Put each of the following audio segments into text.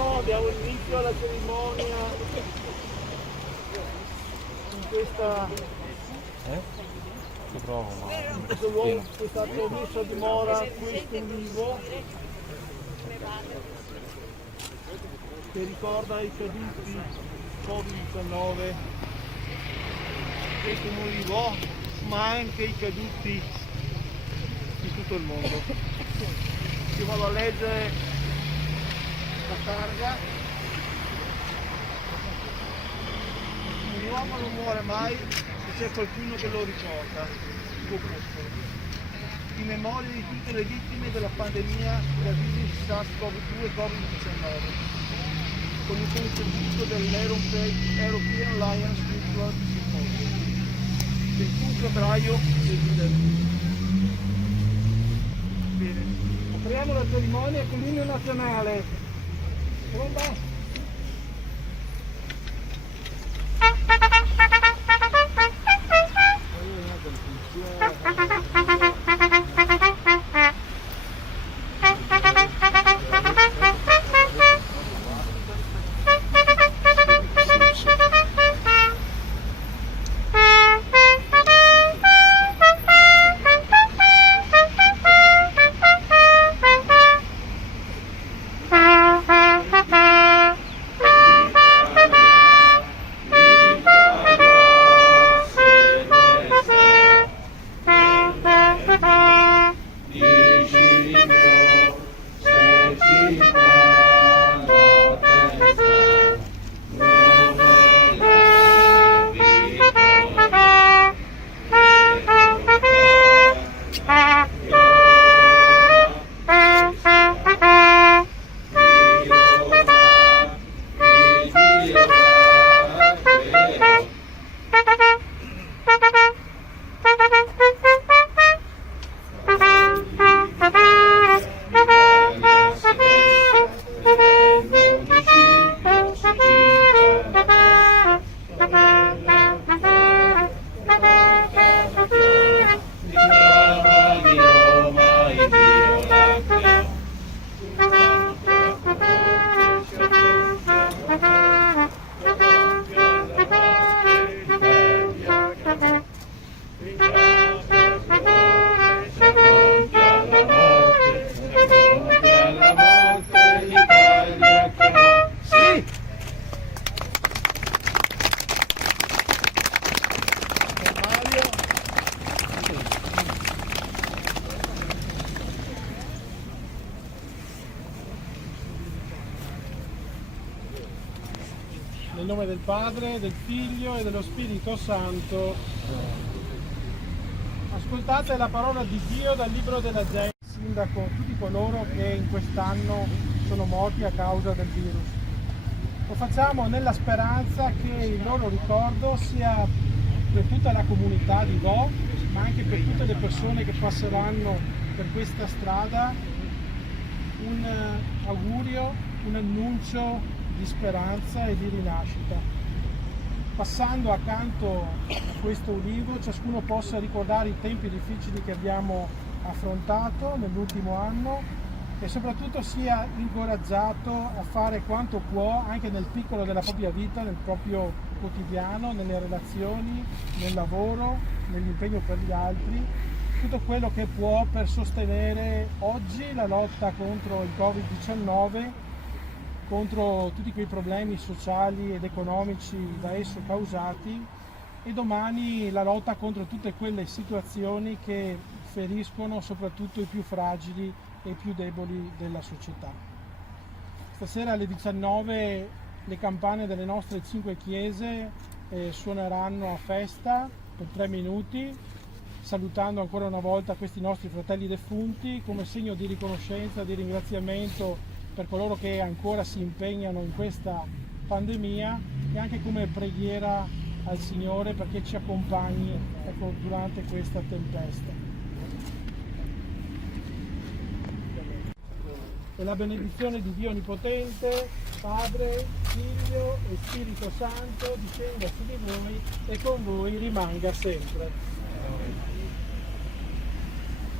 Buongiorno, diamo inizio alla cerimonia in questa questo luogo che è stato messo a dimora questo ulivo che ricorda i caduti Covid-19. Questo è un ulivo, ma anche i caduti di tutto il mondo. Io vado a leggere la targa. Un uomo non muore mai se c'è qualcuno che lo ricorda, il suo popolo. In memoria di tutte le vittime della pandemia del virus SARS-CoV-2 Covid-19, con il contributo dell'European Lions Club del 1 febbraio del 2020. Bene, apriamo la cerimonia con l'inno nazionale. Pronta? Nel nome del Padre, del Figlio e dello Spirito Santo. Ascoltate la parola di Dio dal libro della Genesi. Sindaco tutti coloro che in quest'anno sono morti a causa del virus. Lo facciamo nella speranza che il loro ricordo sia per tutta la comunità di Do, ma anche per tutte le persone che passeranno per questa strada, un augurio, un annuncio di speranza e di rinascita. Passando accanto a questo ulivo, ciascuno possa ricordare i tempi difficili che abbiamo affrontato nell'ultimo anno e soprattutto sia incoraggiato a fare quanto può anche nel piccolo della propria vita, nel proprio quotidiano, nelle relazioni, nel lavoro, nell'impegno per gli altri, tutto quello che può per sostenere oggi la lotta contro il Covid-19, contro tutti quei problemi sociali ed economici da esso causati, e domani la lotta contro tutte quelle situazioni che feriscono soprattutto i più fragili e i più deboli della società. Stasera alle 19 le campane delle nostre 5 chiese suoneranno a festa per 3 minuti, salutando ancora una volta questi nostri fratelli defunti come segno di riconoscenza, di ringraziamento per coloro che ancora si impegnano in questa pandemia e anche come preghiera al Signore perché ci accompagni durante questa tempesta. E la benedizione di Dio Onnipotente, Padre, Figlio e Spirito Santo discenda su di voi e con voi rimanga sempre.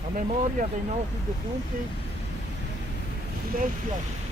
A memoria dei nostri defunti, silenzio.